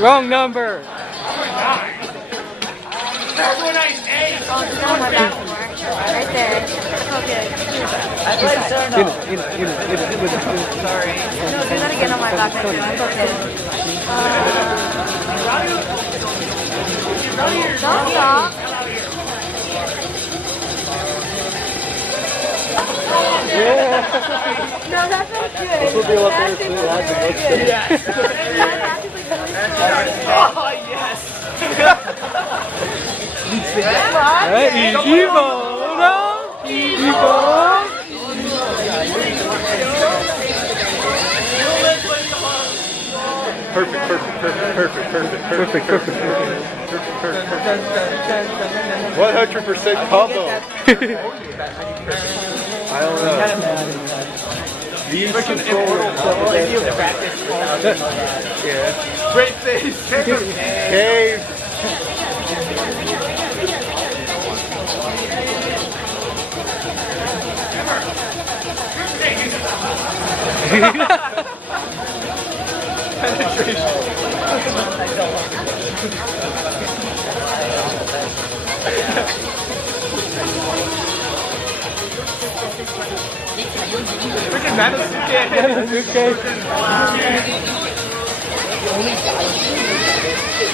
Wrong number. Right there. Okay. Sorry. No, do that again on my back. It's okay. Don't stop. No, that's not good. This will be what they're That's doing. yes. Oh, yes. Easy ball. Easy ball. Perfect. 100% combo. I don't know. These controllers. Yeah. Great face. Cave. Freaking Manosuke.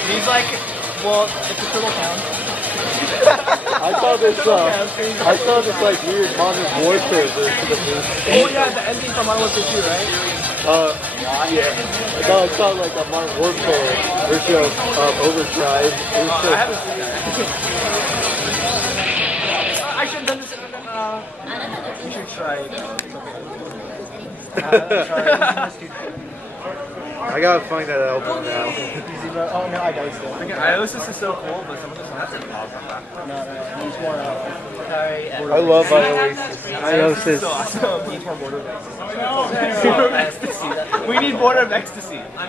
He's like, well, it's a turtle town. I saw this like weird Modern Warfare version of this. Oh yeah, the ending from Modern Warfare 2, right? Yeah. No, I saw like a Modern Warfare version of Overdrive. I haven't seen that. I should have done this. We should try. I gotta find that album now. Oh no, I got it still. Iosis is so cool, but some of the songs are awesome. No, needs more. Sorry. I love Iosis. So awesome. Needs more Border of Ecstasy. We need Border of Ecstasy. Yeah.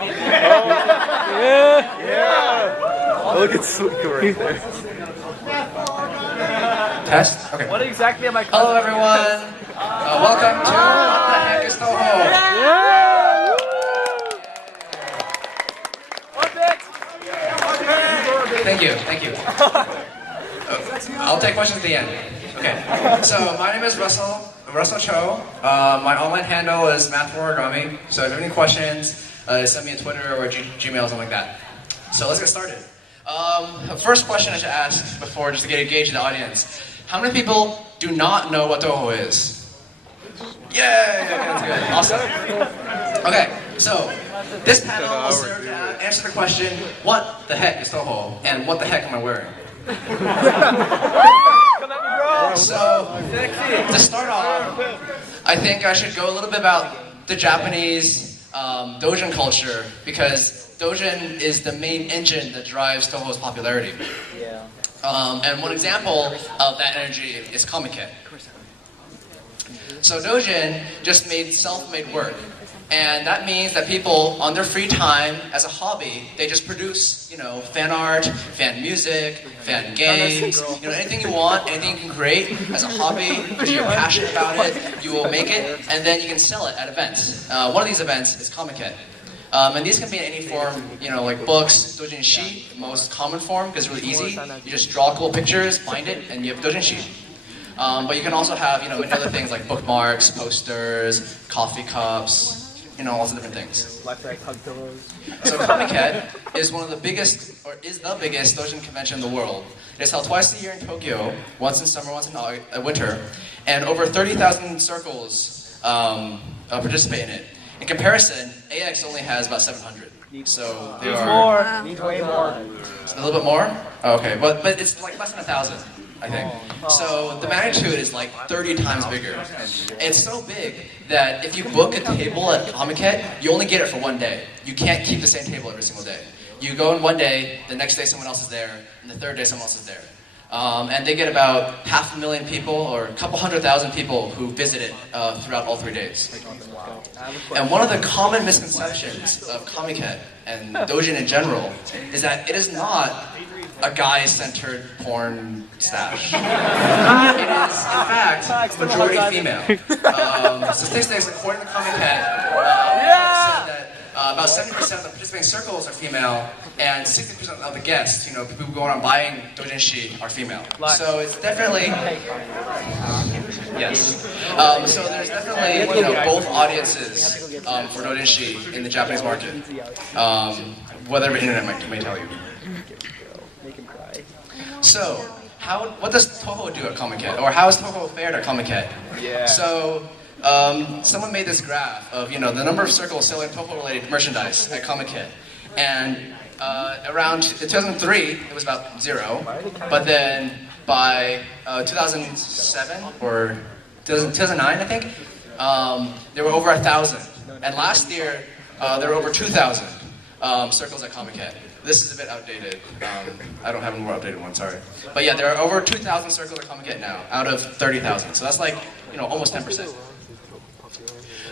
Oh, look at Suiko right there. Test? Okay. What exactly am I Hello calling? everyone. Welcome to What the Heck is Touhou? Thank you. I'll take questions at the end. Okay. So my name is Russell Cho. My online handle is math4origami. So if you have any questions, send me a Twitter or Gmail, something like that. So let's get started. First question I should ask before, just to get a gauge of the audience. How many people do not know what Touhou is? Yay! Okay, that's good. Awesome. Okay, so this panel will serve to answer the question, what the heck is Touhou? And what the heck am I wearing? So, to start off, I think I should go a little bit about the Japanese doujin culture, because doujin is the main engine that drives Touhou's popularity. And one example of that energy is Comiket. So doujin just made self-made work. And that means that people, on their free time, as a hobby, they just produce, fan art, fan music, fan games, anything you want, anything you can create as a hobby, because you're passionate about it, you will make it, and then you can sell it at events. One of these events is Comiket. And these can be in any form, like books, doujin shi, the most common form, because it's really easy. You just draw cool pictures, bind it, and you have doujin shi. But you can also have, many other things like bookmarks, posters, coffee cups, lots of different things. So Comiket is one of the biggest, or is the biggest doujin convention in the world. It's held twice a year in Tokyo, once in summer, once in winter, and over 30,000 circles participate in it. In comparison, AX only has about 700. So they are Needs way more. a little bit more. Oh, okay, but it's like less than 1,000. I think. So the magnitude is like 30 times bigger. It's so big that if you book a table at Comiket, you only get it for one day. You can't keep the same table every single day. You go in one day, the next day someone else is there, and the third day someone else is there. And they get about 500,000 people, or a couple 100,000 people who visit it throughout all 3 days. And one of the common misconceptions of Comiket and doujin in general is that it is not a guy-centered porn stash. It is, in fact, majority female. Statistics according to Comiket. 70% of the participating circles are female, and 60% of the guests, you know, people going on buying doujinshi are female. So it's definitely, yes. So there's definitely, you know, both audiences for doujinshi in the Japanese market. Whatever internet may tell you. So, what does Touhou do at Comic-Con? Or how is Touhou fared at Comic-Con? Yeah. So, someone made this graph of, you know, the number of circles selling Touhou-related merchandise at Comic-Con. And around 2003, it was about 0. But then by 2007 or 2009, I think, there were over 1,000. And last year, there were over 2,000 circles at Comic-Con. This is a bit outdated. I don't have a more updated one, sorry. But yeah, there are over 2,000 circles at Comic-Con now, out of 30,000. So that's like, you know, almost 10%.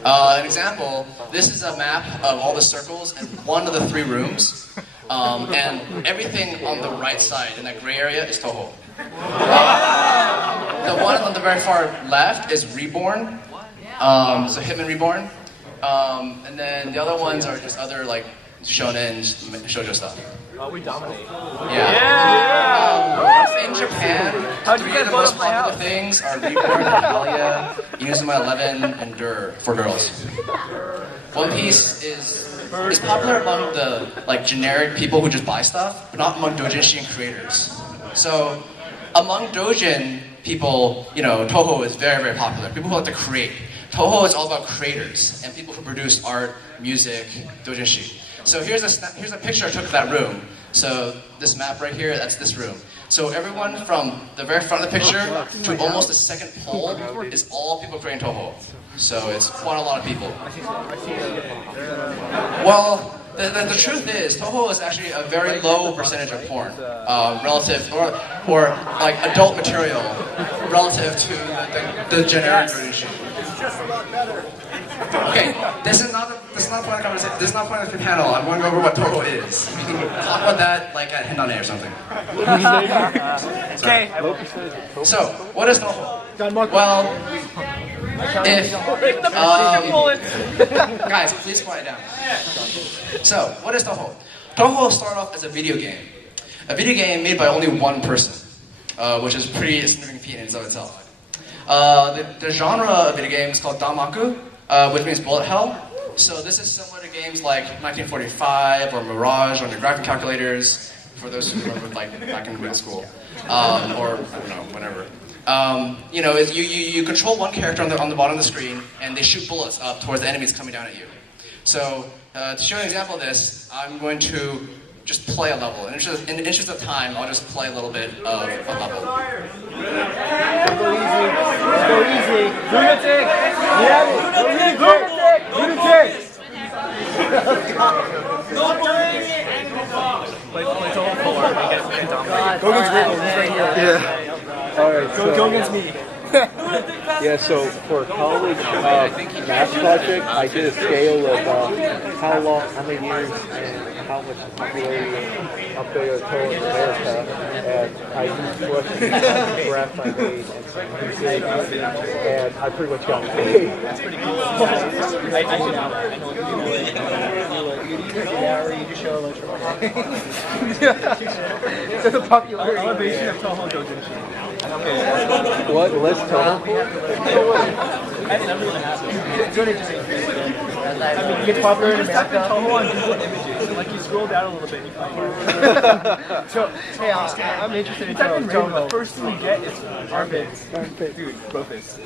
An example, this is a map of all the circles in one of the 3 rooms. And everything on the right side, in that gray area, is Touhou. The one on the very far left is Reborn. So Hitman Reborn. And then the other ones are just other, like, shonen, shoujo stuff. We dominate. Yeah. In Japan, 3 of the most popular things are Reborn, Italia, Inazuma 11, and Dur for girls. One Piece is popular among the like generic people who just buy stuff, but not among doujinshi and creators. So, among doujin people, you know, Touhou is very, very popular. People who like to create. Touhou is all about creators and people who produce art, music, doujinshi. So here's a picture I took of that room. So this map right here, that's this room. So everyone from the very front of the picture to almost the second pole is all people creating Touhou. So it's quite a lot of people. Well, the truth is, Touhou is actually a very low percentage of porn, relative, or like adult material, relative to the generic doujinshi. It's just a lot better. Okay, this is not part of the conversation. This is not part of the panel. I'm going over what Touhou is. We can talk about that like at Hindane or something. Okay. So, what is Touhou? Well, if guys, please quiet down. So, what is Touhou? Touhou started off as a video game made by only one person, which is pretty significant feat in and of itself. The genre of video game is called Danmaku, which means bullet hell. So this is similar to games like 1945 or Mirage on your graphic calculators, for those who remember like back in middle school, or I don't know, whenever. You know, you control one character on the bottom of the screen, and they shoot bullets up towards the enemies coming down at you. So to show an example of this, I'm going to just play a level. In the interest of time, I'll just play a little bit of a level. Go easy. Lunatic. Lunatic. Play Touhou 4 against Dominic. Go against me. He's right here. Yeah. All right. Go against me. Yeah, so for a college math project, I did a scale of how many years, and how much popularity up there is total in America, and I used questions, graphs I made, and some research, and I pretty much got paid. That's pretty cool. I know. You just show a bunch of so the popularity. Elevation of Touhou doujinshi. Okay. What? Let's talk. That's never gonna happen. It's gonna just increase. I mean, it gets popular in America. Touhou on Google Images, and like you scroll down a little bit, you find it. So, hey, I'm interested in Touhou. The first thing you get is armpits. Dude, Rufus.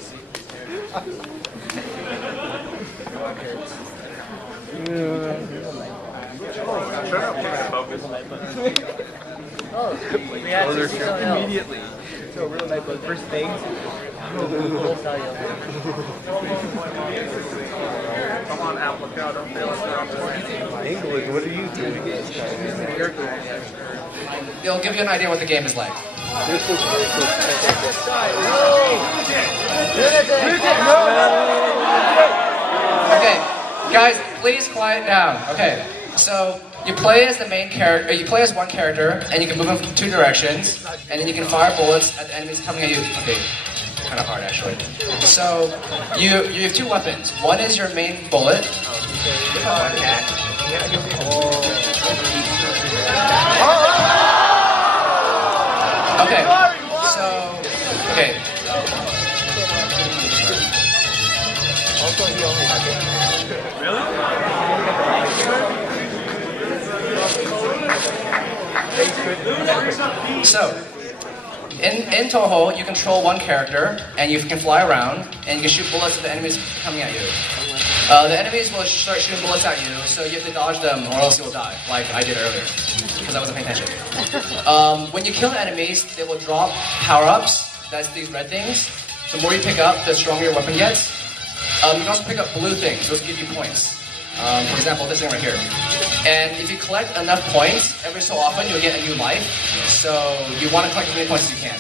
We had to immediately. So real nice, but first things. Come on, Al, look out, don't fail us. English, what are you doing? It'll give you an idea what the game is like. Okay, guys, please quiet down. Okay, so you play as the main character. You play as one character, and you can move in 2 directions, and then you can fire bullets at the enemies coming at you. Okay, kind of hard actually. So you have 2 weapons. One is your main bullet. Okay, so, okay. So, in Touhou, you control one character, and you can fly around, and you can shoot bullets at the enemies coming at you. The enemies will start shooting bullets at you, so you have to dodge them, or else you'll die, like I did earlier, because I wasn't paying attention. When you kill the enemies, they will drop power-ups, that's these red things. The more you pick up, the stronger your weapon gets. You can also pick up blue things, those give you points. For example, this thing right here. And if you collect enough points, every so often you'll get a new life. So you want to collect as many points as you can.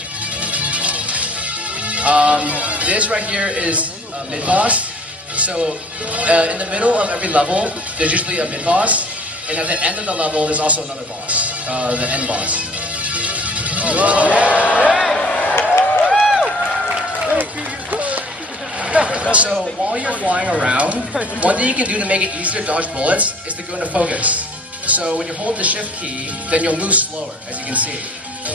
This right here is a mid-boss. So in the middle of every level, there's usually a mid-boss. And at the end of the level, there's also another boss, the end boss. So while you're flying around, one thing you can do to make it easier to dodge bullets is to go into focus. So when you hold the shift key, then you'll move slower, as you can see.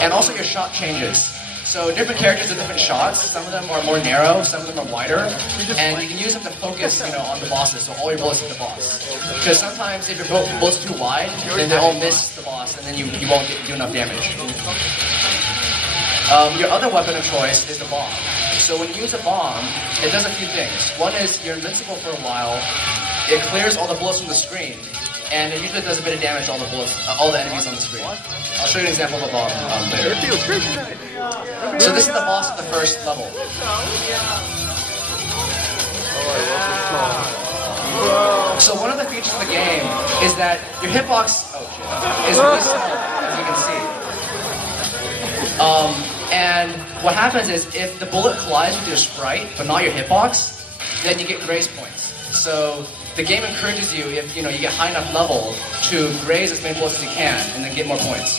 And also your shot changes. So different characters have different shots. Some of them are more narrow, some of them are wider. And you can use them to focus, on the bosses, so all your bullets hit the boss. Because sometimes if your bullets too wide, then they all miss the boss, and then you won't do enough damage. Your other weapon of choice is the bomb. So when you use a bomb, it does a few things. One is you're invincible for a while. It clears all the bullets from the screen, and it usually does a bit of damage to all the enemies on the screen. I'll show you an example of a bomb later. So this is the boss of the first level. So one of the features of the game is that your hitbox is really small, as you can see. And what happens is if the bullet collides with your sprite, but not your hitbox, then you get graze points. So the game encourages you, if you get high enough level, to graze as many bullets as you can, and then get more points.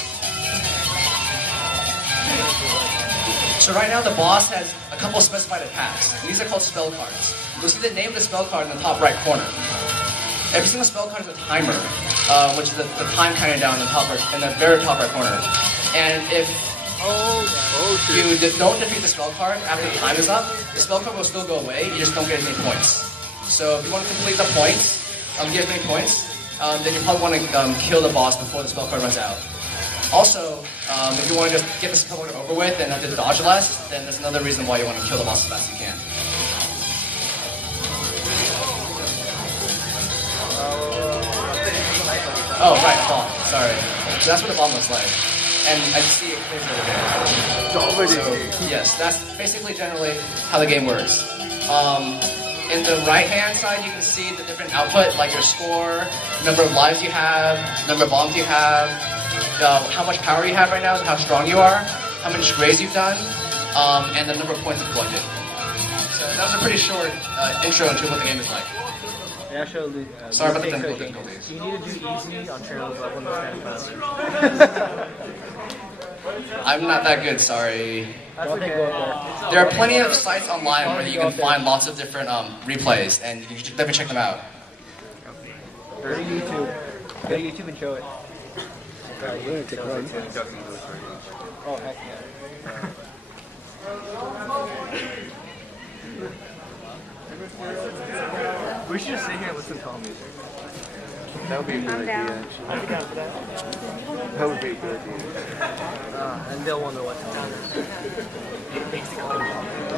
So right now the boss has a couple specified attacks. These are called spell cards. You'll see the name of the spell card in the top right corner. Every single spell card is a timer, which is the time counting down in the very top right corner. And if you don't defeat the spell card after the time is up, the spell card will still go away, you just don't get as many points. So if you want to complete the points, get as many points, then you probably want to kill the boss before the spell card runs out. Also, if you want to just get the spell card over with and have to dodge less, then that's another reason why you want to kill the boss as fast as you can. Oh, right, a bomb. Sorry. So that's what the bomb looks like. And I see it clearly over there. So, yes, that's basically generally how the game works. In the right-hand side, you can see the different output, like your score, number of lives you have, number of bombs you have, how much power you have right now, how strong you are, how much graze you've done, and the number of points you've collected. So that was a pretty short intro into what the game is like. Actually, sorry about the technical difficulties. So you need to do easy on channels like when they're I'm not that good, sorry. That's okay. There are plenty of sites online where you can find lots of different replays, and you should definitely check them out. Go to YouTube. Go to YouTube and show it. Oh, heck yeah. We should just sit here and listen to all music. That would be a good idea, actually. I'd be down for that. That would be a good idea. And they'll wonder what the sound is. Basically.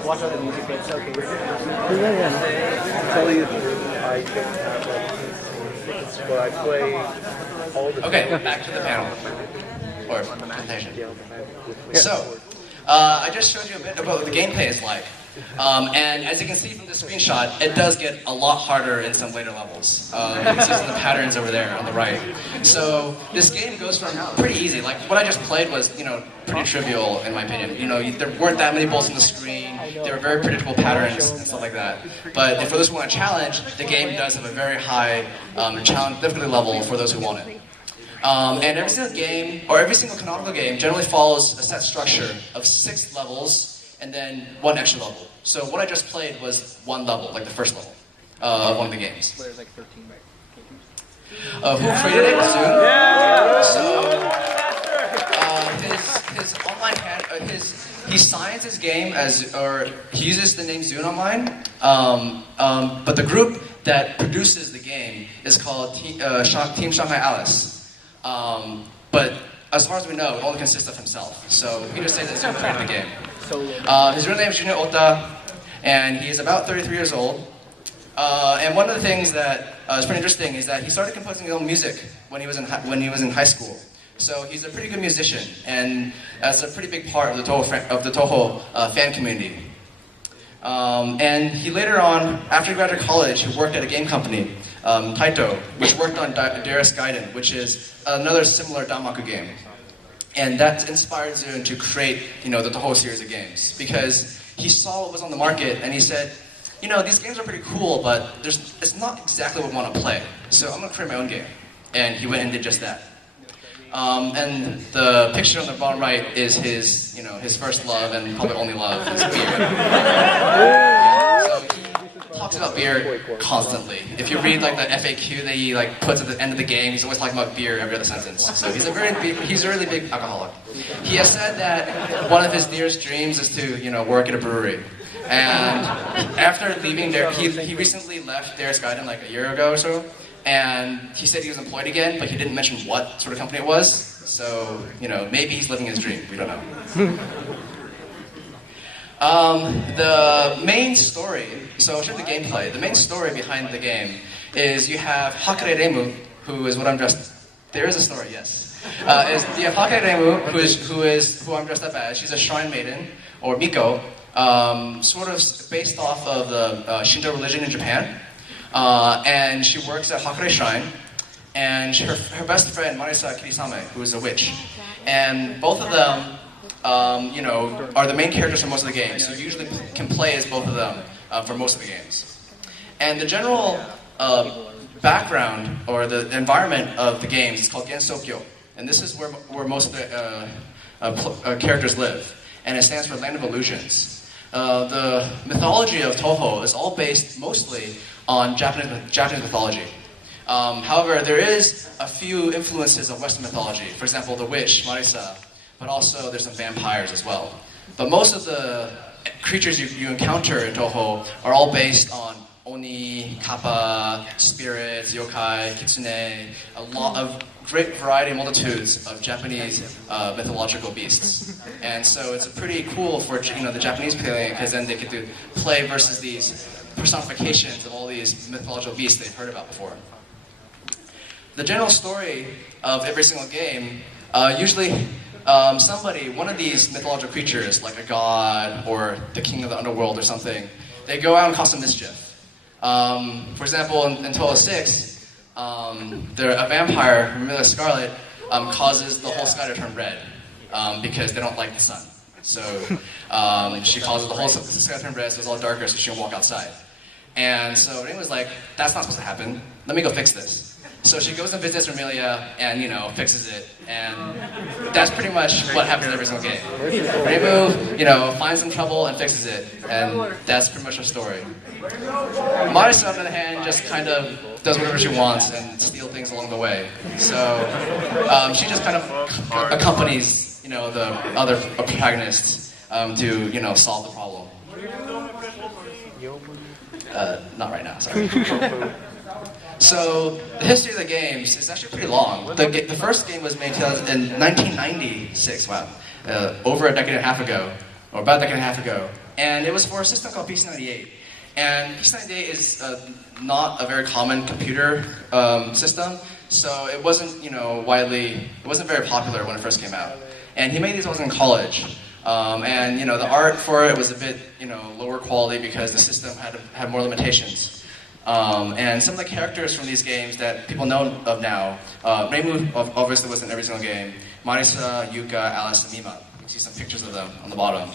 Watch all the music, it's okay. Tell you the truth, I don't have that, but I play all the time. Okay, back to the panel. Or presentation. So, I just showed you a bit about what the gameplay is like. And as you can see from the screenshot, it does get a lot harder in some later levels. You can see some of the patterns over there on the right. So this game goes from pretty easy. Like what I just played was, pretty trivial in my opinion. There weren't that many bullets on the screen. There were very predictable patterns and stuff like that. But for those who want a challenge, the game does have a very high challenge difficulty level for those who want it. And every single game, or every single canonical game, generally follows a set structure of 6 levels and then 1 extra level. So what I just played was 1 level, like the first level. one of the games. There's like 13 right? Who created it? Zoom. Yeah. His online he signs his game as, or he uses the name Zune Online. But the group that produces the game is called Team Shanghai Alice. But as far as we know, it only consists of himself. So he just says that Zune created the game. His real name is Junior Ota, and he is about 33 years old. And one of the things that is pretty interesting is that he started composing his own music when he was in high school. So he's a pretty good musician, and that's a pretty big part of the Touhou fan community. And he later on, after he graduated college, he worked at a game company, Taito, which worked on Darius Gaiden, which is another similar Danmaku game. And that inspired Zune to create, the Touhou series of games, because he saw what was on the market, and he said, these games are pretty cool, but it's not exactly what I want to play. So I'm going to create my own game. And he went and did just that. And the picture on the bottom right is his first love and probably only love, is beer. So he talks about beer constantly. If you read like the FAQ that he puts at the end of the game, he's always talking about beer every other sentence. So he's a really big alcoholic. He has said that one of his dearest dreams is to work at a brewery. And after leaving there, he recently left Darius Gaiden like a year ago or so. And he said he was employed again, but he didn't mention what sort of company it was. So, maybe he's living his dream. We don't know. The main story, so I'll show the gameplay. The main story behind the game is you have Hakare Reimu, who is what I'm dressed. There is a story, yes. You have Hakare Reimu, who I'm dressed up as. She's a shrine maiden, or Miko, sort of based off of the Shinto religion in Japan. And she works at Hakare Shrine, and her best friend, Marisa Kirisame, who is a witch. And both of them, are the main characters for most of the games. So you usually can play as both of them for most of the games. And the general background, or the environment of the games is called Gensokyo. And this is where most of the characters live. And it stands for Land of Illusions. The mythology of Touhou is all based mostly on Japanese mythology. However, there is a few influences of Western mythology. For example, the witch, Marisa, but also there's some vampires as well. But most of the creatures you encounter in Touhou are all based on Oni, Kappa, spirits, yokai, kitsune, a lot of great variety and multitudes of Japanese mythological beasts. And so it's pretty cool for the Japanese playing, because then they get to play versus these personifications of all these mythological beasts they've heard about before. The general story of every single game, usually one of these mythological creatures, like a god or the king of the underworld or something, they go out and cause some mischief. For example, in Touhou 6, a vampire, Remilla Scarlet, causes the whole sky to turn red because they don't like the sun. So she causes the whole sky to turn red, so it's all darker, so she can walk outside. And so Ring was like, that's not supposed to happen. Let me go fix this. So she goes and visits Remilia and, fixes it. And that's pretty much what happens in every single game. Reimu, finds some trouble and fixes it. And that's pretty much her story. Marisa, on the other hand, just kind of does whatever she wants and steals things along the way. So she just kind of accompanies, the other protagonists to, solve the problem. Not right now, sorry. So the history of the games is actually pretty long. The first game was made in 1996, wow, over a decade and a half ago, or about a decade and a half ago. And it was for a system called PC-98. And PC-98 is not a very common computer system, so it wasn't, it wasn't very popular when it first came out. And he made these while he was in college. And the art for it was a bit, lower quality because the system had more limitations. And some of the characters from these games that people know of now, Reimu obviously was in every single game. Marisa, Yuka, Alice, and Mima. You can see some pictures of them on the bottom.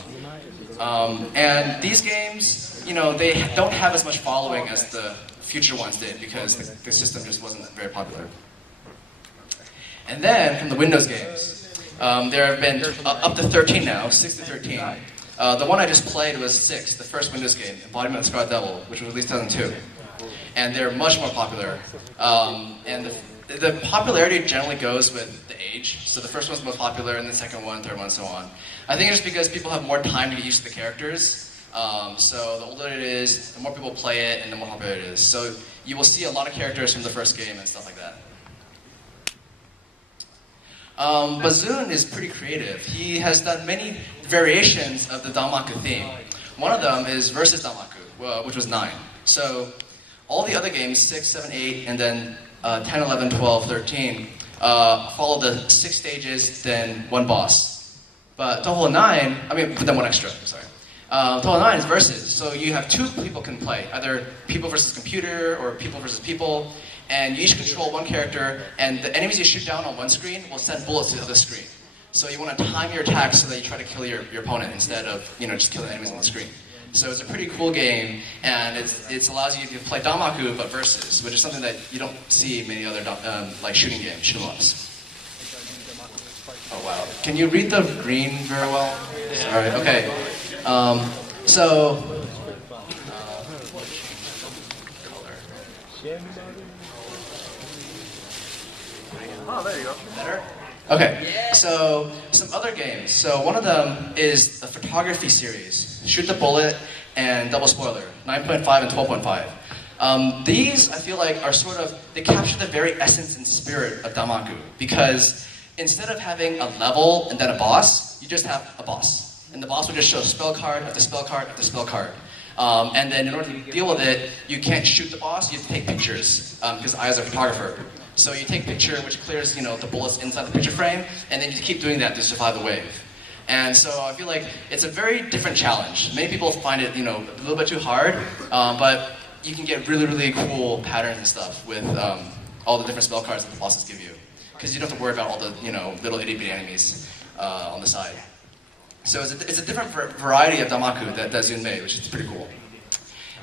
And these games, they don't have as much following as the future ones did because the system just wasn't very popular. And then from the Windows games, there have been up to 13 now, 6 to 13. The one I just played was 6, the first Windows game, Embodiment of the Scarlet Devil, which was released in 2002. and they're much more popular. And the popularity generally goes with the age. So the first one's most popular, and the second one, third one, and so on. I think it's just because people have more time to get used to the characters. So the older it is, the more people play it, and the more popular it is. So you will see a lot of characters from the first game and stuff like that. But Zune is pretty creative. He has done many variations of the Danmaku theme. One of them is Versus Danmaku, which was 9. So all the other games, 6, 7, 8, and then 10, 11, 12, 13, follow the 6 stages, then 1 boss. But Touhou 9, then 1 extra, sorry. Touhou 9 is versus, so you have 2 people can play, either people versus computer or people versus people, and you each control 1 character, and the enemies you shoot down on 1 screen will send bullets to the other screen. So you want to time your attacks so that you try to kill your opponent instead of just killing enemies on the screen. So it's a pretty cool game, and it allows you to play Danmaku but versus, which is something that you don't see in many other like shooting games, shoot 'em ups. Oh wow! Can you read the green very well? Sorry. Okay. So. Oh, there you go. Better? Okay, so some other games. So one of them is the photography series, Shoot the Bullet and Double Spoiler, 9.5 and 12.5. These, I feel like, are they capture the very essence and spirit of Danmaku, because instead of having a level and then a boss, you just have a boss. And the boss will just show spell card after spell card after spell card. And then in order to deal with it, you can't shoot the boss, you have to take pictures, because I was a photographer. So you take a picture which clears, the bullets inside the picture frame, and then you keep doing that to survive the wave. And so I feel like it's a very different challenge. Many people find it, a little bit too hard, but you can get really, really cool patterns and stuff with all the different spell cards that the bosses give you. Because you don't have to worry about all the, little itty-bitty enemies on the side. So it's a different variety of Danmaku that Zune made, which is pretty cool.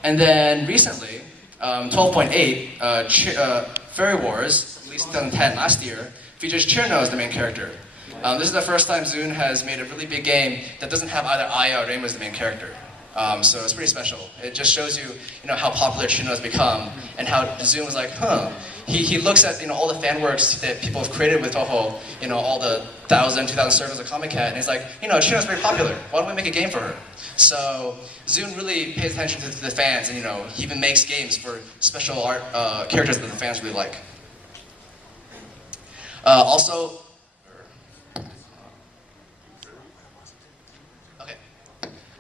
And then recently, 12.8, Fairy Wars, released in 2010, last year, features Chirno as the main character. This is the first time Zune has made a really big game that doesn't have either Aya or Reimu as the main character. So it's pretty special. It just shows you, how popular Chirno has become, and how Zune was like, He looks at all the fan works that people have created with Touhou, all the 1,000, 2,000 circles of Comic Cat, and he's like, Chirno's very popular. Why don't we make a game for her? So Zune really pays attention to the fans, and he even makes games for special art characters that the fans really like.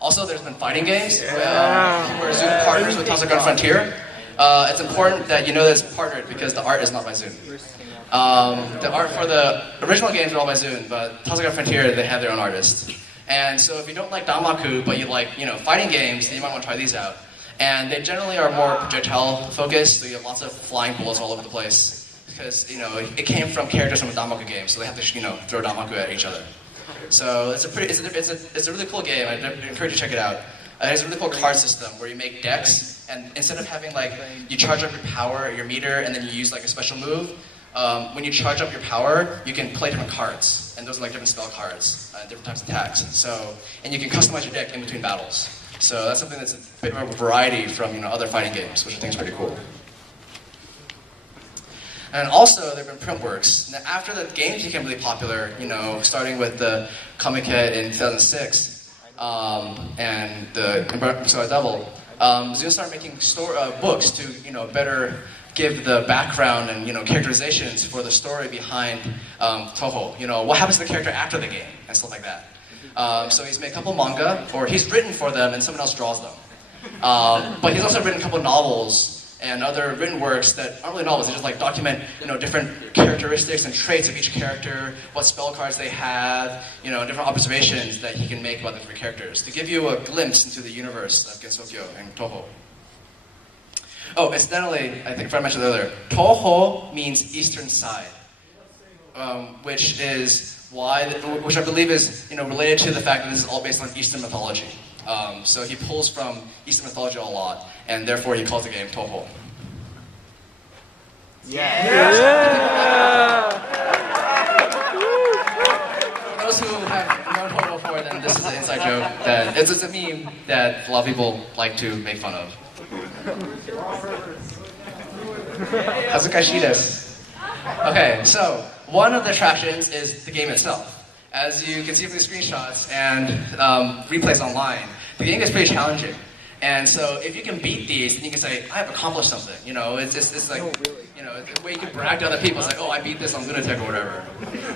Also, there's been fighting games where Zune partners with Touhou Frontier. It's important that you know that it's partnered because the art is not by Zune. The art for the original games are all by Zune, but Touhou Frontier, they have their own artists. And so if you don't like Danmaku, but you like, fighting games, then you might want to try these out. And they generally are more projectile focused, so you have lots of flying bullets all over the place. Because, it came from characters from a Danmaku game, so they have to, throw Danmaku at each other. So it's a really cool game. I encourage you to check it out. It has a really cool card system where you make decks, and instead of having you charge up your power, your meter, and then you use a special move, when you charge up your power, you can play different cards, and those are different spell cards, different types of attacks. And you can customize your deck in between battles. So that's something that's a bit of a variety from other fighting games, which I think is pretty cool. And also, there have been print works. Now, after the games became really popular, starting with the Comic Head in 2006, and the Episode Devil, Zune started making books to, better give the background and, characterizations for the story behind Touhou. What happens to the character after the game, and stuff like that. So he's made a couple manga, or he's written for them, and someone else draws them. But he's also written a couple novels and other written works that aren't really novels. They just document, different characteristics and traits of each character, what spell cards they have, different observations that he can make about the different characters to give you a glimpse into the universe of Gensokyo and Touhou. Oh, incidentally, I think I mentioned earlier, Touhou means eastern side, which I believe is related to the fact that this is all based on Eastern mythology. So he pulls from Eastern mythology a lot, and therefore he calls the game Touhou. For those who have known Touhou before, then this is an inside joke. It's a meme that a lot of people like to make fun of. Hazukashi desu. Okay, so one of the attractions is the game itself. As you can see from the screenshots and replays online, the game is pretty challenging. And so if you can beat these, then you can say, I have accomplished something. You know, it's like, you know, the way you can brag to other people. It's like, oh, I beat this on Lunatic or whatever.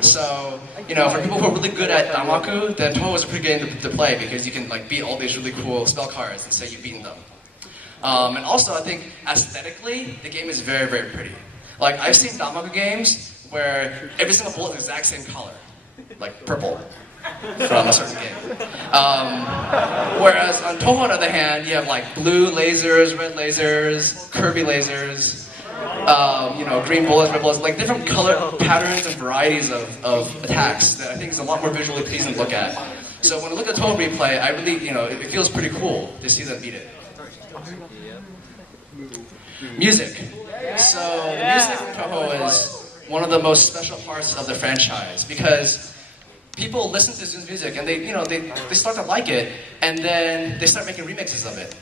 So, you know, for people who are really good at Damaku, then Touhou is a pretty good game to play because you can like beat all these really cool spell cards and say you've beaten them. And also, I think aesthetically, the game is very, very pretty. Like, I've seen Damaku games where every single bullet is the exact same color. Like purple from a certain game. Whereas on Touhou, on the other hand, you have like blue lasers, red lasers, curvy lasers, you know, green bullets, red bullets, like different color patterns and varieties of attacks that I think is a lot more visually pleasing to look at. So when I look at Touhou replay, I really, you know, it feels pretty cool to see them beat it. Music. So the music in Touhou is one of the most special parts of the franchise because people listen to Zoon's music and they, you know, they start to like it, and then they start making remixes of it,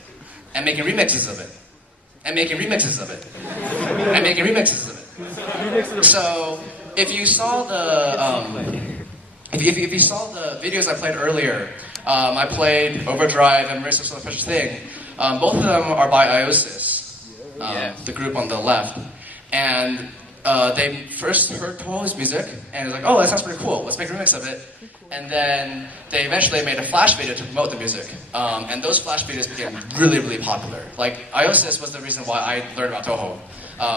and making remixes of it, and making remixes of it, and making remixes of it. So if you saw the if you saw the videos I played earlier, I played Overdrive and Race of Some Special Thing. Both of them are by Iosis, the group on the left, and they first heard Touhou's music and was like, oh, that sounds pretty cool, let's make a remix of it. And then they eventually made a flash video to promote the music. And those flash videos became really, really popular. Like, Iosis was the reason why I learned about Touhou,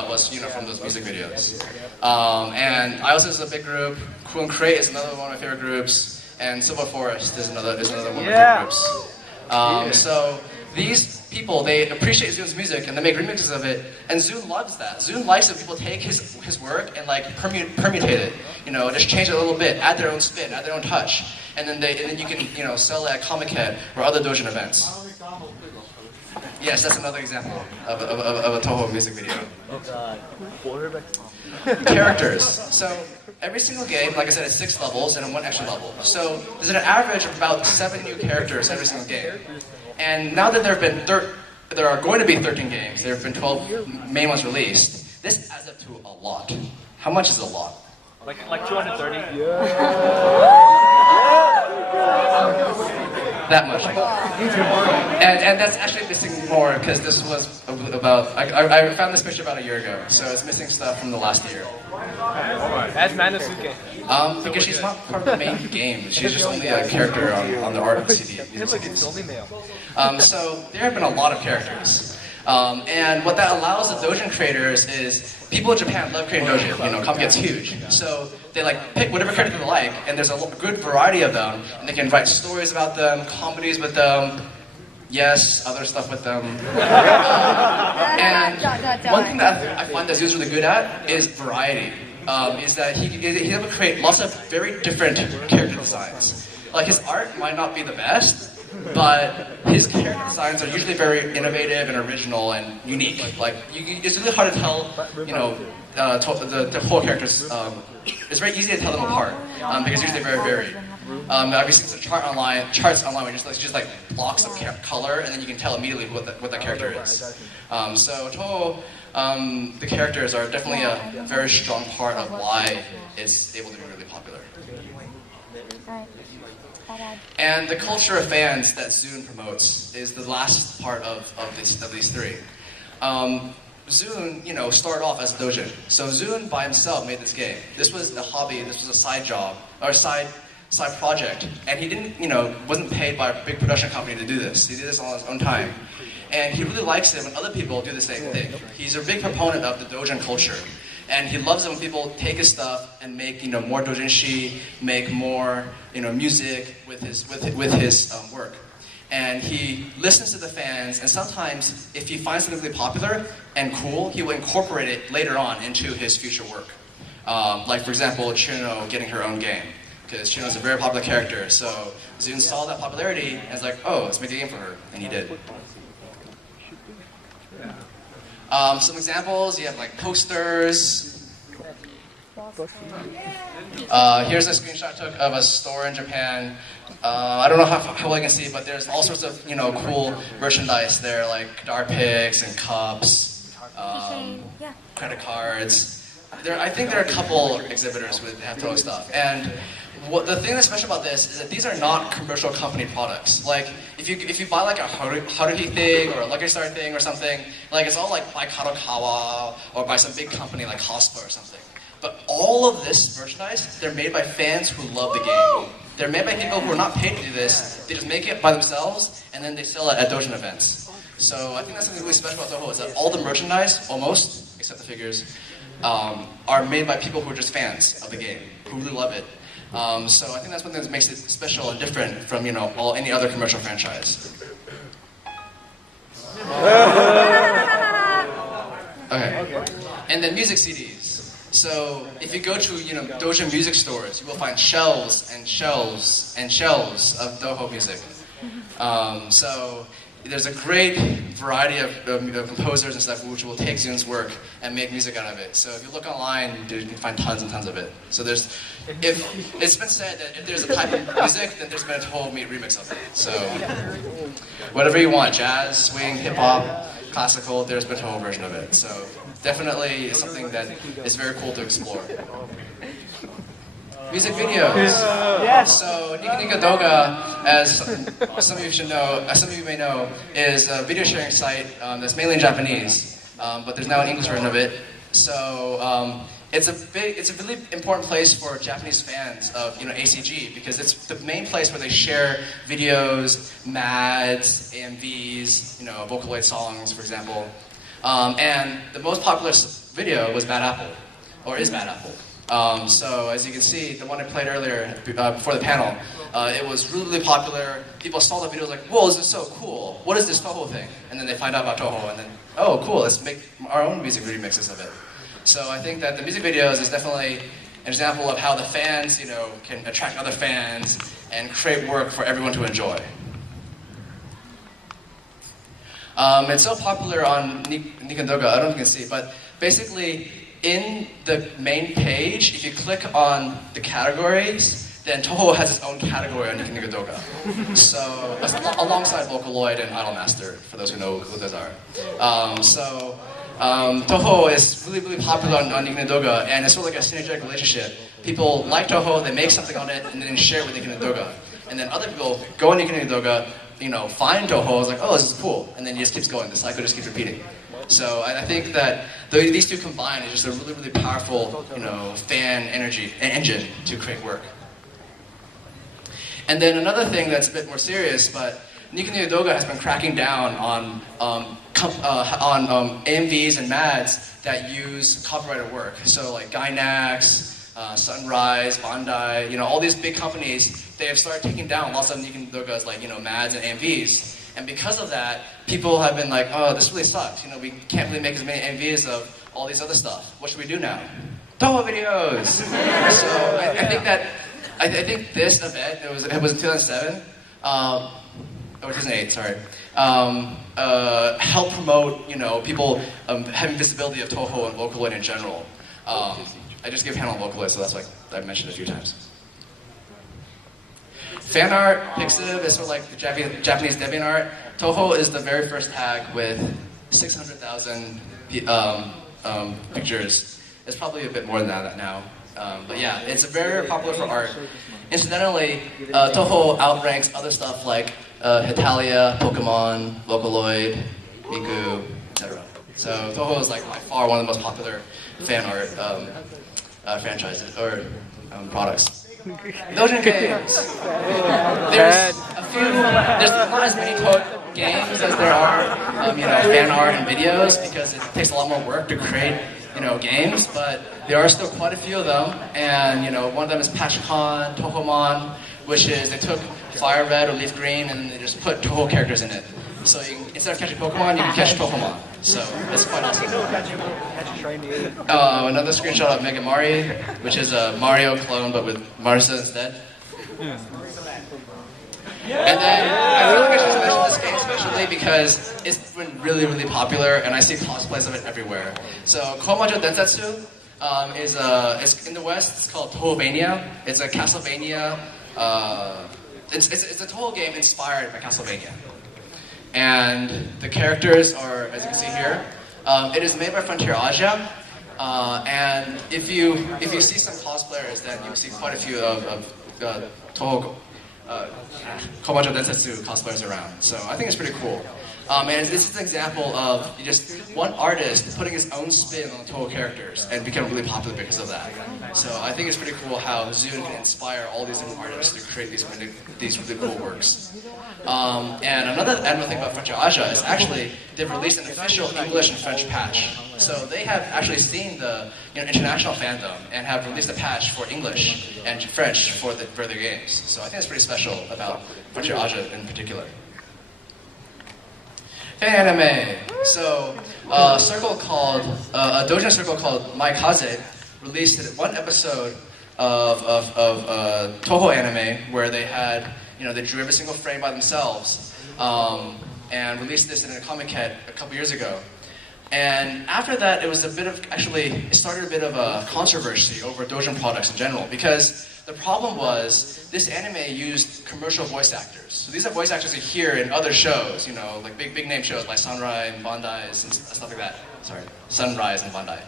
was, you know, from those music videos. And Iosis is a big group, Cool and Crate is another one of my favorite groups, and Silver Forest is another one of my favorite groups. So these people, they appreciate Zoon's music and they make remixes of it, and Zoon loves that. Zoon likes when people take his work and like permutate it, you know, just change it a little bit, add their own spin, add their own touch, and then you can, you know, sell it at Comic-Con or other doujin events. Yes, that's another example of a Touhou music video. Characters. So every single game, like I said, is 6 levels and 1 extra level. So there's an average of about 7 new characters every single game. And now that there are going to be 13 games, there have been 12 main ones released, this adds up to a lot. How much is a lot? Like 230? That much. And that's actually missing more because this was about, I found this picture about a year ago, so it's missing stuff from the last year. That's Manosuke. Because she's not part of the main game. She's just only a character on the art CD. So there have been a lot of characters. And what that allows the doujin creators is, people in Japan love creating doujin, you know, Comic gets huge. So they like pick whatever character they like, and there's a good variety of them, and they can write stories about them, comedies with them, yes, other stuff with them. And one thing that I find that Zoo's really good at is variety. Is that he's able to create lots of very different character designs. Like, his art might not be the best, but his character designs are usually very innovative and original and unique. Like, it's really hard to tell, you know, the whole characters. It's very easy to tell them apart because usually they're very varied. I've seen some charts online where just like blocks of color, and then you can tell immediately what that character is. So Touhou, the characters are definitely a very strong part of why it's able to be really popular. And the culture of fans that Zoon promotes is the last part of these 3. Zoon, you know, started off as a doujin. So Zoon by himself made this game. This was a hobby, this was a side job, or side project. And he didn't, you know, wasn't paid by a big production company to do this. He did this on his own time. And he really likes it when other people do the same thing. He's a big proponent of the doujin culture. And he loves it when people take his stuff and make, you know, more doujinshi, make more, you know, music with his work. And he listens to the fans, and sometimes if he finds something really popular and cool, he will incorporate it later on into his future work. Like, for example, Chino getting her own game, because Chino's a very popular character. So Zoon saw that popularity and was like, oh, let's make a game for her, and he did. Some examples, you have like posters. Here's a screenshot I took of a store in Japan. I don't know how well you can see, but there's all sorts of, you know, cool merchandise there, like guitar picks and cups, Yeah. credit cards. I think there are a couple exhibitors who have Touhou stuff. And the thing that's special about this is that these are not commercial company products. Like, if you buy like a Haruhi thing or a Lucky Star thing or something, like it's all like by Kadokawa or by some big company like Cospa or something. But all of this merchandise, they're made by fans who love the game. They're made by people who are not paid to do this. They just make it by themselves and then they sell it at Dojin events. So I think that's something really special about Touhou is that all the merchandise, almost, except the figures, are made by people who are just fans of the game, who really love it. So I think that's one thing that makes it special and different from any other commercial franchise. Okay. And then music CDs. So if you go to Dojin music stores, you will find shelves and shelves and shelves of Touhou music. So there's a great variety of composers and stuff which will take Zun's work and make music out of it. So if you look online, you can find tons and tons of it. So it's been said that if there's a type of music, then there's been a Touhou remix of it. So whatever you want, jazz, swing, hip hop, classical, there's been a Touhou version of it. So definitely something that is very cool to explore. Music videos. Yes. So Nika Nika Doga, as some of you should know, as some of you may know, is a video sharing site that's mainly in Japanese, but there's now an English version of it. So it's a really important place for Japanese fans of ACG because it's the main place where they share videos, MADs, AMVs, Vocaloid songs, for example. And the most popular video was Bad Apple, or is Bad Apple. So as you can see, the one I played earlier before the panel, it was really, really popular. People saw the video, like, whoa, this is so cool. What is this Touhou thing? And then they find out about Touhou, and then, oh, cool, let's make our own music remixes of it. So I think that the music videos is definitely an example of how the fans, can attract other fans and create work for everyone to enjoy. It's so popular on Nikondoga, I don't know if you can see, but basically, in the main page, if you click on the categories, then Touhou has its own category on Nika Nika Doga. So, alongside Vocaloid and Idolmaster, for those who know who those are. Touhou is really, really popular on Nika Nika Doga, and it's sort of like a synergetic relationship. People like Touhou, they make something on it, and then share it with Nika Nika Doga. And then other people go on Nika Nika Doga, find Touhou, it's like, oh, this is cool, and then it just keeps going, the cycle just keeps repeating. So I think that these two combined is just a really, really powerful, fan engine to create work. And then another thing that's a bit more serious, but Nika Nika Doga has been cracking down on AMVs and MADs that use copyrighted work. So like Gainax, Sunrise, Bandai, all these big companies, they have started taking down lots of Nika Nika Doga's MADs and AMVs. And because of that, people have been like, oh, this really sucks. We can't really make as many MVs of all these other stuff. What should we do now? Touhou videos! So I think this event, it was in 2007, or 2008, sorry, helped promote, people having visibility of Touhou and Vocaloid in general. I just gave a panel on Vocaloid, so that's like I've mentioned a few times. Fan art, Pixiv is sort of like the Japanese DeviantArt. Touhou is the very first tag with 600,000 pictures. It's probably a bit more than that now. But yeah, it's very popular for art. Incidentally, Touhou outranks other stuff like Hetalia, Pokemon, Vocaloid, Miku, etc. So Touhou is like by far one of the most popular fan art franchises or products. Dojin games. There's not as many Touhou games as there are, fan art and videos because it takes a lot more work to create, games. But there are still quite a few of them, and one of them is Patchcon, Touhoumon, which is they took Fire Red or Leaf Green and they just put Touhou characters in it. So instead of catching Pokemon, you can catch Touhoumon. So it's quite awesome. Another screenshot of Mega Mario, which is a Mario clone but with Marisa instead. And then I feel like I should mention this game especially because it's been really, really popular and I see cosplays of it everywhere. So Komajo Densetsu is in the West. It's called Touhouvania. It's a Castlevania. It's a Touhou game inspired by Castlevania. And the characters are, as you can see here, It is made by Frontier Asia, and if you see some cosplayers, then you'll see quite a few of Touhou Komacho Densetsu cosplayers around. So I think it's pretty cool. And this is an example of just one artist putting his own spin on Touhou characters and become really popular because of that. So I think it's pretty cool how Zune can inspire all these different artists to create these really cool works. And another admirable thing about French Asia is actually they've released an official English and French patch. So they have actually seen the international fandom and have released a patch for English and French for their games. So I think it's pretty special about French Asia in particular. Fan anime. So a doujin circle called Maikaze released one episode of Touhou anime where they had they drew every single frame by themselves and released this in a comic kit a couple years ago. And after that, it started a bit of a controversy over doujin products in general because the problem was this anime used commercial voice actors. So these are voice actors you hear in other shows, like big name shows like Sunrise and Bandai's and stuff like that. Sorry, Sunrise and Bandai.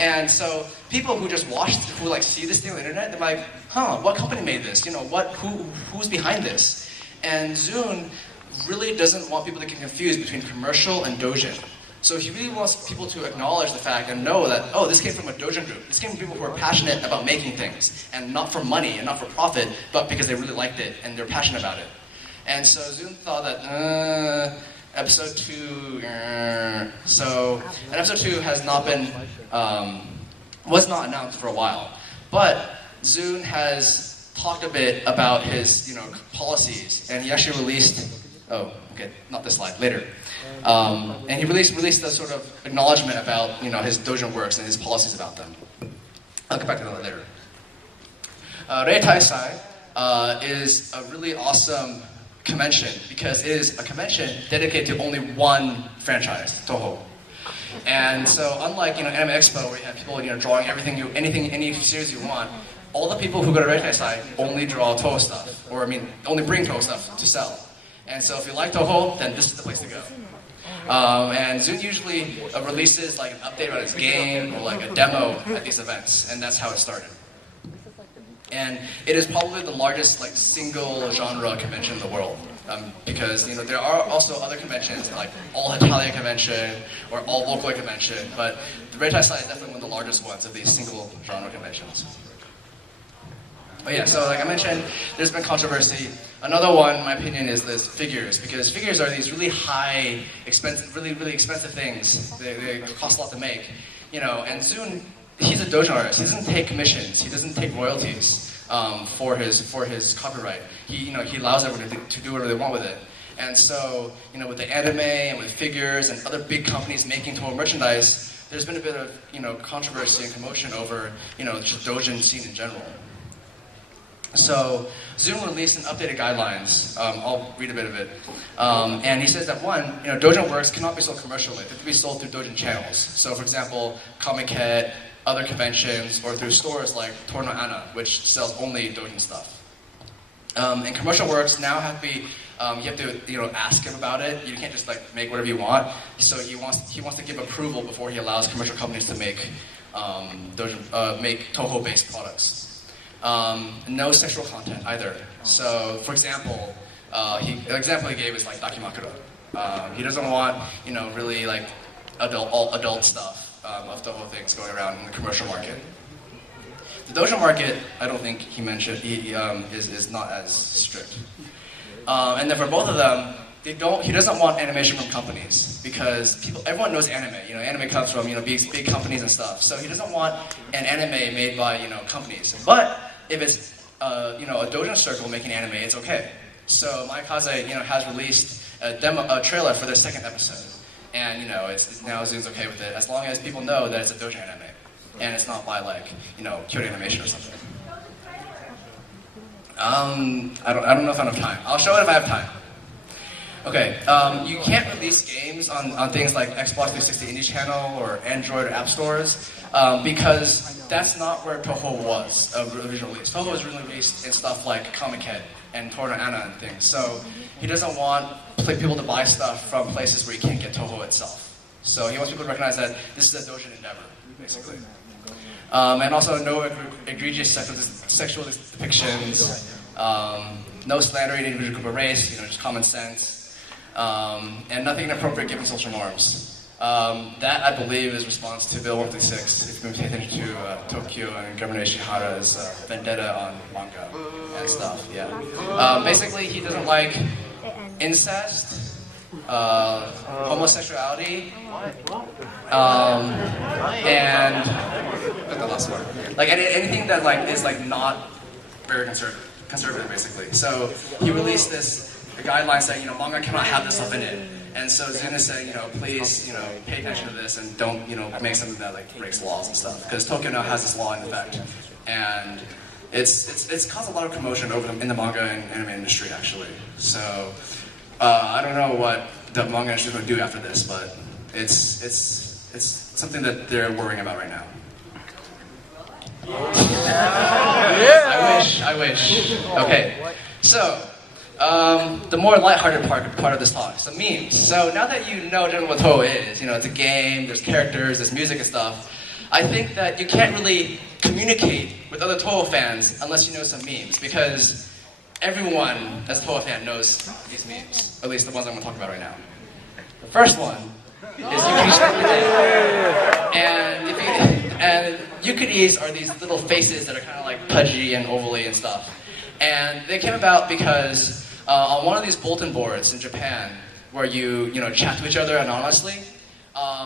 And so people who just see this thing on the internet, they're like, what company made this? Who's behind this? And Zune really doesn't want people to get confused between commercial and doujin. So he really wants people to acknowledge the fact and know that, this came from a doujin group. This came from people who are passionate about making things, and not for money and not for profit, but because they really liked it and they're passionate about it. And so Zune thought that, episode 2, so, and episode 2 has not been, was not announced for a while. But Zune has talked a bit about his, policies, and he actually released, not this slide, later. And he released a sort of acknowledgement about his doujin works and his policies about them. I'll get back to that later. Rei Taisai is a really awesome convention because it is a convention dedicated to only one franchise, Touhou. And so unlike Anime Expo where you have people drawing any series you want, all the people who go to Rei Taisai only draw Touhou stuff, only bring Touhou stuff to sell. And so if you like Touhou, then this is the place to go. And Zune usually releases an update about its game or a demo at these events, and that's how it started. And it is probably the largest single genre convention in the world, because there are also other conventions like All Italian Convention or All Local Convention, but the Rei Taisai is definitely one of the largest ones of these single genre conventions. But yeah, so like I mentioned, there's been controversy. Another one, in my opinion, is this figures, because figures are these really really expensive things. They cost a lot to make, And Zune, he's a doujin artist. He doesn't take commissions. He doesn't take royalties for his copyright. He allows everyone to do whatever they want with it. And so, with the anime and with figures and other big companies making Touhou merchandise, there's been a bit of controversy and commotion over just doujin scene in general. So Zune released an updated guidelines. I'll read a bit of it. And he says that one, doujin works cannot be sold commercially. They can be sold through doujin channels. So for example, Comic-Con, other conventions, or through stores like Torno Anna, which sells only doujin stuff. And commercial works now have to be, you have to ask him about it. You can't just make whatever you want. So he wants to give approval before he allows commercial companies to make make Touhou-based products. No sexual content either. So, for example, the example he gave is Dakimakura. He doesn't want, really adult stuff of Touhou things going around in the commercial market. The doujin market, I don't think he mentioned, is not as strict. And then for both of them, he doesn't want animation from companies because everyone knows anime. Anime comes from big companies and stuff. So he doesn't want an anime made by companies. But if it's a doujin circle making anime, it's okay. So Maikaze has released a trailer for their second episode, and it's now Zune's okay with it as long as people know that it's a doujin anime and it's not by Kyoto Animation or something. I don't know if I have time. I'll show it if I have time. Okay, you can't release games on things like Xbox 360 Indie Channel or Android or App Stores because that's not where Touhou was originally released. Touhou was originally released in stuff like Comic-Con and Torno Anna and things. So he doesn't want people to buy stuff from places where you can't get Touhou itself. So he wants people to recognize that this is a dojin endeavor, basically. And also no egregious sexual depictions, no slandering individual group or race, just common sense, and nothing inappropriate given social norms. That, I believe, is response to Bill 136, if you pay attention to Tokyo and Governor Ishihara's vendetta on manga and stuff, yeah. Basically, he doesn't like incest, homosexuality, and what's the last word? Like anything that is not very conservative, basically. So he released this guideline saying, manga cannot have this stuff in it. And so Zun is saying, please, pay attention to this and don't, make something that breaks laws and stuff. Because Tokyo now has this law in effect, and it's caused a lot of commotion in the manga and anime industry, actually. So I don't know what the manga industry is going to do after this, but it's something that they're worrying about right now. I wish. Okay, so. The more lighthearted part of this talk, so memes. So now that you know generally what Touhou is, it's a game, there's characters, there's music and stuff, I think that you can't really communicate with other Touhou fans unless you know some memes, because everyone that's a Touhou fan knows these memes, at least the ones I'm going to talk about right now. The first one is Yukiri's and Yukiri's are these little faces that are kind of pudgy and ovally and stuff. And they came about because on one of these bulletin boards in Japan, where you chat to each other anonymously,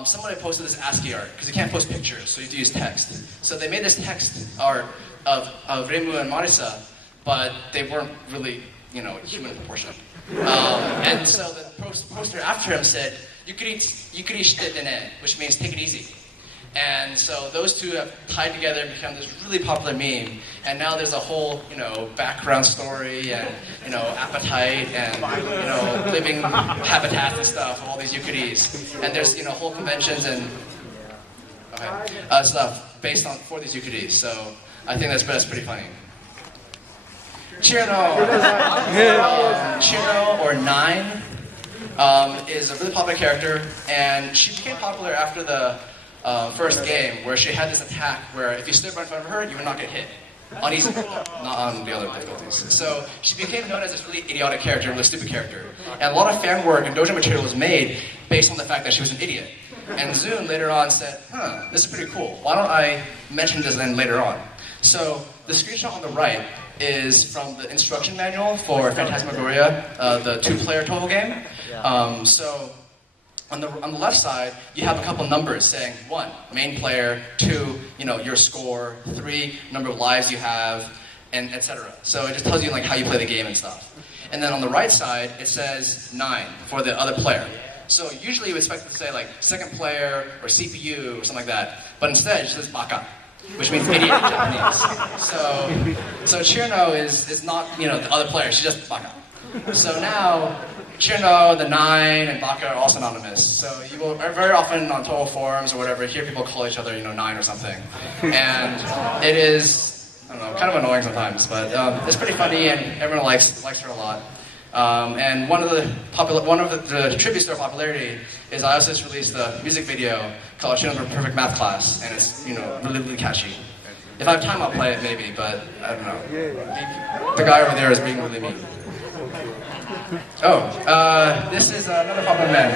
somebody posted this ASCII art, because you can't post pictures, so you have to use text. So they made this text art of Reimu and Marisa, but they weren't really, human proportion. And so the poster after him said, Yukiri shite ne, which means take it easy. And so those two have tied together and become this really popular meme. And now there's a whole, background story and, appetite and, living habitats and stuff, all these yukiris. And there's, whole conventions and stuff based for these yukiris. So I think that's pretty funny. Chirno, or Nine, is a really popular character, and she became popular after the first game, where she had this attack where if you stood right in front of her, you would not get hit. On easy, not on the other difficulties. So she became known as this really idiotic character, really stupid character. And a lot of fan work and dojo material was made based on the fact that she was an idiot. And Zun later on said, this is pretty cool. Why don't I mention this then later on? So the screenshot on the right is from the instruction manual for Phantasmagoria, the 2-player Touhou game. So on the left side, you have a couple numbers saying 1, main player, 2, your score, 3, number of lives you have, and etc. So it just tells you how you play the game and stuff. And then on the right side, it says 9 for the other player. So usually you would expect it to say second player or CPU or something like that, but instead it says baka, which means idiot in Japanese. So Chirno is not the other player, she's just baka. So now Chirno, the 9, and Baka are all synonymous. So you will very often on Touhou forums or whatever hear people call each other 9 or something, and it is kind of annoying sometimes, but it's pretty funny and everyone likes her a lot. And one of the tributes to her popularity is I also just released a music video called Chirno's Perfect Math Class, and it's really catchy. If I have time, I'll play it maybe, but I don't know. The guy over there is being really mean. Oh, this is another popular man.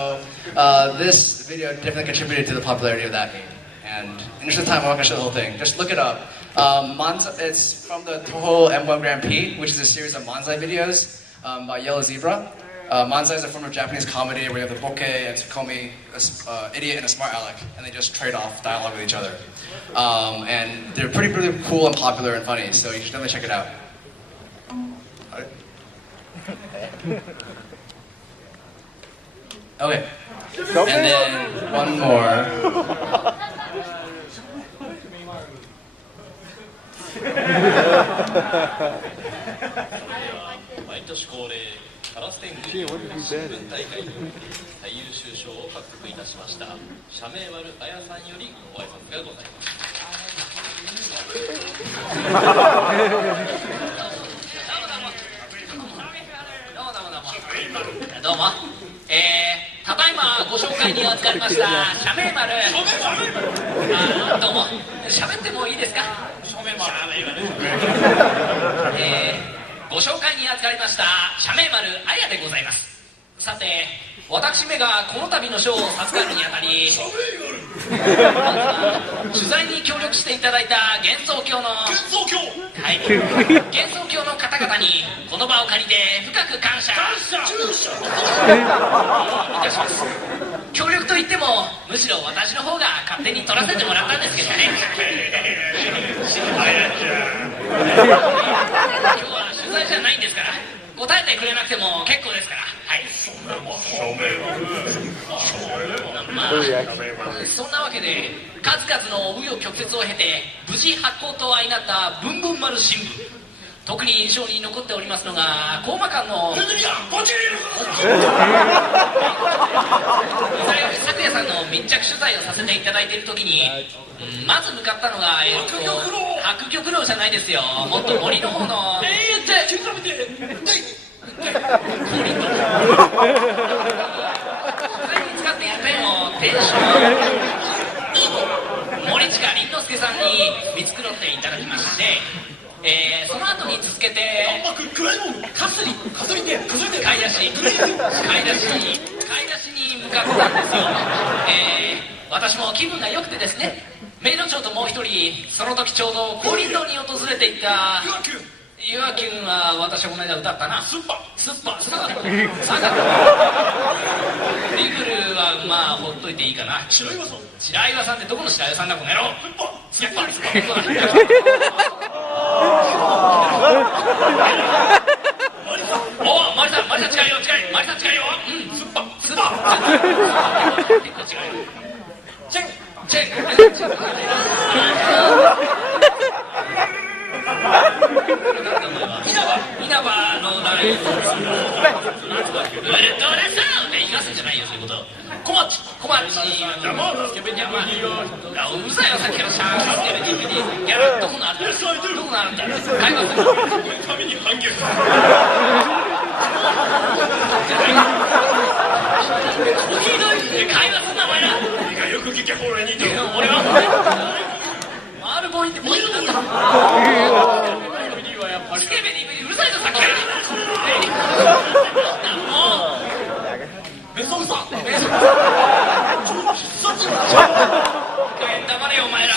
So this video definitely contributed to the popularity of that meme. And in the interest of time, I'm not going to show the whole thing. Just look it up. It's from the Touhou M1 Grand Prix, which is a series of manzai videos by Yellow Zebra. Manzai is a form of Japanese comedy where you have the bokeh and tsukomi, an idiot and a smart aleck, and they just trade off dialogue with each other. And they're pretty cool and popular and funny, so you should definitely check it out. Okay. And then one more. Gee, what did you say? 最優秀賞を獲得いたしました社名丸あやさんよりご挨拶がございますどうもただいまご紹介に預かりました社名丸どうも喋ってもいいですか社名丸ご紹介に預かりました社名丸あやでございます。さて私めがこの度の賞を授かるにあたり取材に協力していただいた幻想郷の方々にこの場を借りて深く感謝いたします。協力といってもむしろ私の方が勝手に取らせてもらったんですけどね今日は取材じゃないんですから答えてくれなくても結構ですからはいそんなわけで数々の紆余曲折を経て無事発行と相なったぶんぶん丸新聞特に印象に残っておりますのがコーマ館の昨夜さんの密着取材をさせていただいている時にまず向かったのが白玉楼じゃないですよもっと森の方の氷と最近使っているペンを店主森近凛之介さんに見繕っていただきましてその後に続けてかすり買い出しに向かったんですよ、私も気分が良くてですねメイド長ともう一人その時ちょうど高林堂に訪れていたユアキュンは私はこの間歌ったなスッパリグルはまあほっといていいかな白岩さんってどこの白岩さんだこの野郎スッパおマリさん近いようんスッパ結構近いよチェン稲葉のライブウルトラサウンド言わせんじゃないよそういうこと小町スケベニャマうるさいよさっきからシャースケベニャギャラどこのあるんだ会話する神に反逆会話すんなお前らよく聞けほらに俺はマルボイってボイなんだスケベにうるさいぞさっきから黙れよお前ら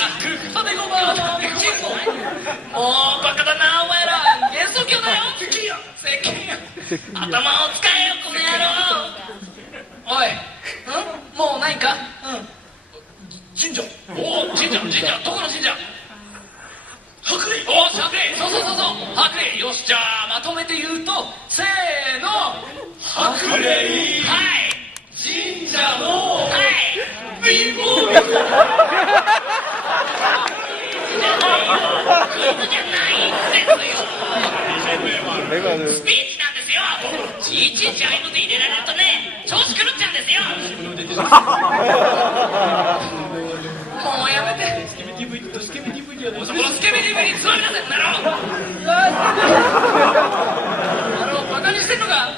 もうバカだなお前ら幻想郷だよ頭を使えよこの野郎おいもうないか神社どこの神社白麗そう白麗よしじゃあまとめて言うとせーの白麗はい神社のはい貧乏クイズじゃないですよスピーチなんですよいちいちああいうので入れられるとね調子狂っちゃうんですよもうやめてスケベ DVD そこのスケベ DVD つまみなさいこの野郎バカにしてんのか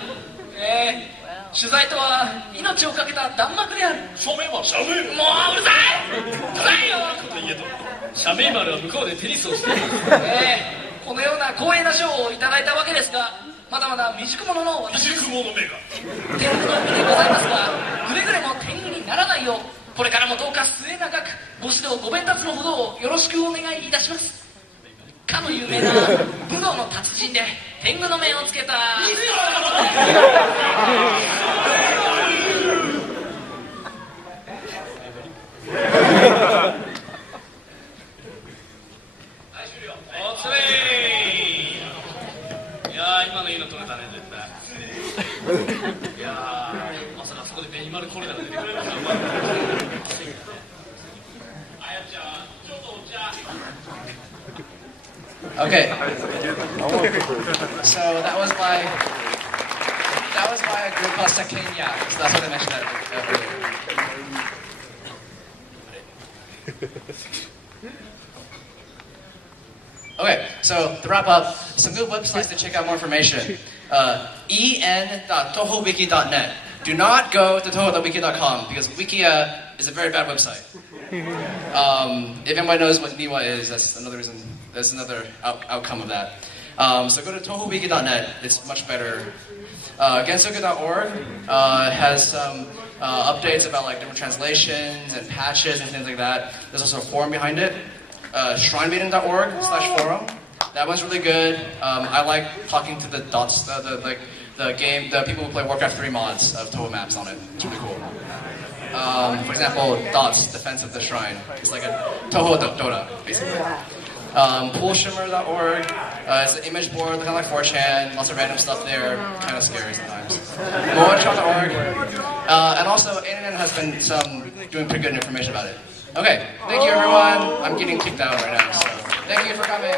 取材とは命をかけた弾幕である正面もううるさいよ社名丸は向こうでテニスをしているこのような光栄な賞をいただいたわけですがまだまだ未熟者の私です。熟者めが天狗の身でございますが、くれぐれも天狗にならないよう、これからもどうか末永くご指導ご鞭達のほどをよろしくお願いいたします。かの有名な武道の達人で天狗の面をつけたおつれー。いやー今のいいの取れたね絶対。いやーまさかそこでベニマルコレラが出てくる。あやちゃんちょっとお茶。Okay. So that was by a group called Sekenya. So that's what I mentioned earlier. Okay, so to wrap up, some good websites to check out more information. en.tohowiki.net. Do not go to toho.wiki.com because Wikia is a very bad website. If anybody knows what Niwa is, that's another reason. That's another outcome of that. So go to tohowiki.net. It's much better. Gensoku.org has some updates about like different translations and patches and things like that. There's also a forum behind it. Shrinebeating.org/forum. That one's really good. I like talking to the dots, the people who play Warcraft 3 mods of Touhou maps on it. It's really cool. For example, Dots, Defense of the Shrine. It's like a Touhou Dota, basically. Poolshimmer.org. It's an image board, kind of like 4chan. Lots of random stuff there. Kind of scary sometimes. Moachon.org. And also, Anime has been doing pretty good information about it. Okay, thank you everyone. I'm getting kicked out right now, so thank you for coming.